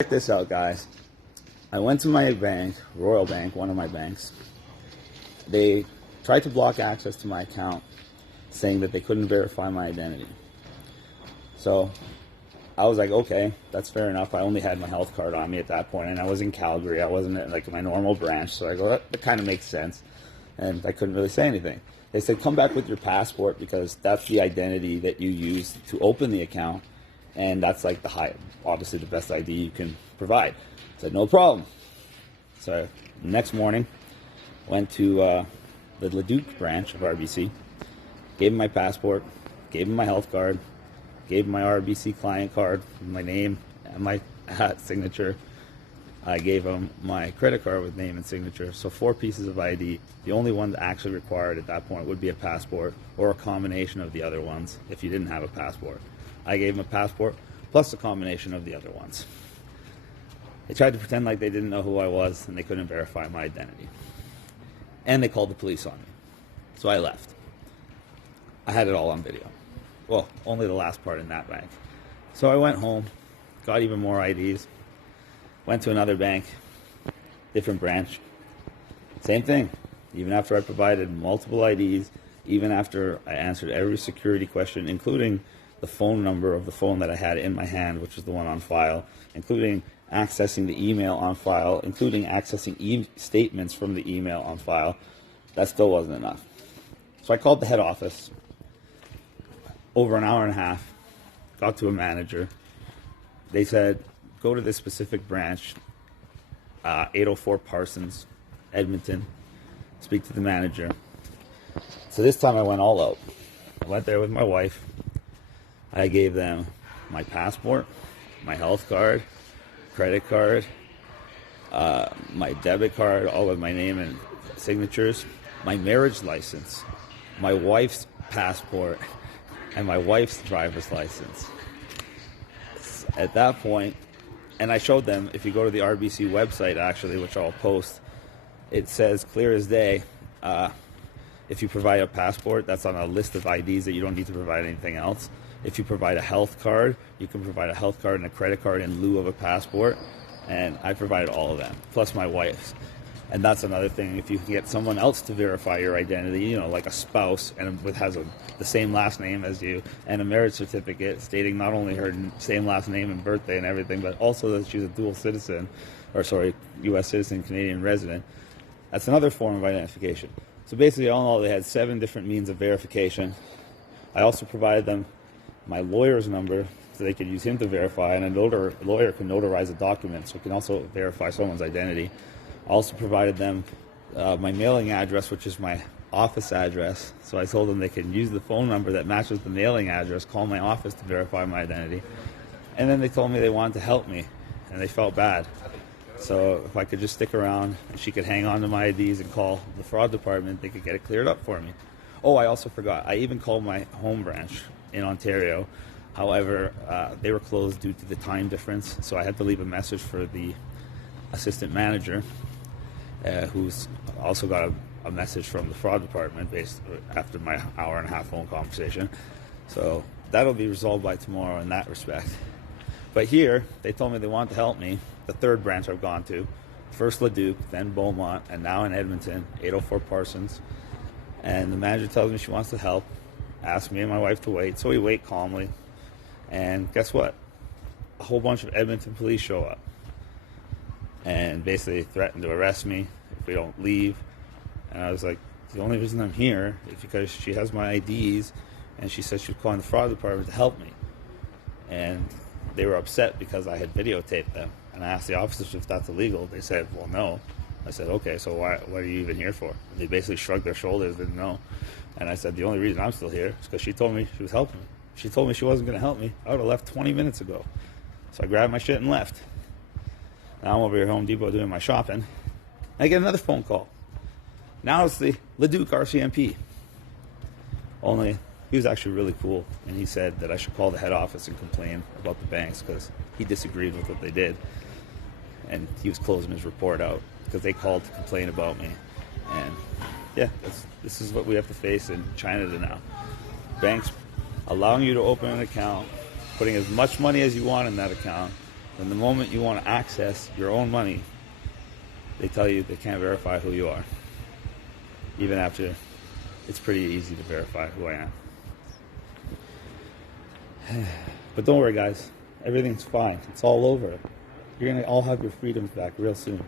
Check this out, guys. I went to my bank, Royal Bank, one of my banks. They tried to block access to my account, saying that they couldn't verify my identity. So I was like, okay, that's fair enough. I only had my health card on me at that point, and I was in Calgary. I wasn't at like my normal branch, so I go, that kind of makes sense. And I couldn't really say anything. They said, come back with your passport because that's the identity that you use to open the account, and that's like obviously the best ID you can provide. I said, no problem. So next morning, went to the Leduc branch of RBC, gave him my passport, gave him my health card, gave him my RBC client card, my name and my signature. I gave him my credit card with name and signature. So 4 pieces of ID. The only one that actually required at that point would be a passport or a combination of the other ones if you didn't have a passport. I gave him a passport plus a combination of the other ones. They tried to pretend like they didn't know who I was and they couldn't verify my identity. And they called the police on me. So I left. I had it all on video. Well, only the last part in that bank. So I went home, got even more IDs, went to another bank, different branch. Same thing. Even after I provided multiple IDs, even after I answered every security question, including the phone number of the phone that I had in my hand, which was the one on file, including accessing the email on file, including accessing statements from the email on file, that still wasn't enough. So I called the head office, over an hour and a half, got to a manager. They said, go to this specific branch, 804 Parsons, Edmonton, speak to the manager. So this time I went all out. I went there with my wife. I gave them my passport, my health card, credit card, my debit card, all with my name and signatures, my marriage license, my wife's passport, and my wife's driver's license. At that point, and I showed them, if you go to the RBC website, actually, which I'll post, it says clear as day, if you provide a passport, that's on a list of IDs that you don't need to provide anything else. If you provide a health card, you can provide a health card and a credit card in lieu of a passport. And I provided all of them, plus my wife's. And that's another thing. If you can get someone else to verify your identity, like a spouse, and has the same last name as you, and a marriage certificate stating not only her same last name and birthday and everything, but also that she's a dual citizen, U.S. citizen, Canadian resident, that's another form of identification. So basically, all in all, they had 7 different means of verification. I also provided them my lawyer's number so they could use him to verify, and a lawyer can notarize a document, so it can also verify someone's identity. I also provided them my mailing address, which is my office address. So I told them they can use the phone number that matches the mailing address, call my office to verify my identity. And then they told me they wanted to help me, and they felt bad. So if I could just stick around and she could hang on to my IDs and call the fraud department, they could get it cleared up for me. Oh, I also forgot. I even called my home branch in Ontario. However, they were closed due to the time difference, so I had to leave a message for the assistant manager, who's also got a message from the fraud department after my hour-and-a-half phone conversation. So that'll be resolved by tomorrow in that respect. But here, they told me they wanted to help me. The 3rd branch I've gone to, first Leduc, then Beaumont, and now in Edmonton, 804 Parsons. And the manager tells me she wants to help, asks me and my wife to wait. So we wait calmly. And guess what? A whole bunch of Edmonton police show up and basically threatened to arrest me if we don't leave. And I was like, the only reason I'm here is because she has my IDs, and she said she was calling the fraud department to help me. And they were upset because I had videotaped them. And I asked the officers if that's illegal. They said, well, no. I said, okay, so what are you even here for? And they basically shrugged their shoulders, didn't know. And I said, the only reason I'm still here is because she told me she was helping me. She told me she wasn't going to help me. I would have left 20 minutes ago. So I grabbed my shit and left. Now I'm over here at Home Depot doing my shopping. I get another phone call. Now it's the Leduc RCMP. Only he was actually really cool, and he said that I should call the head office and complain about the banks because he disagreed with what they did. And he was closing his report out because they called to complain about me. And yeah, this is what we have to face in China now. Banks allowing you to open an account, putting as much money as you want in that account, Then the moment you want to access your own money, they tell you they can't verify who you are. Even after it's pretty easy to verify who I am. But don't worry, guys. Everything's fine. It's all over. You're going to all have your freedoms back real soon.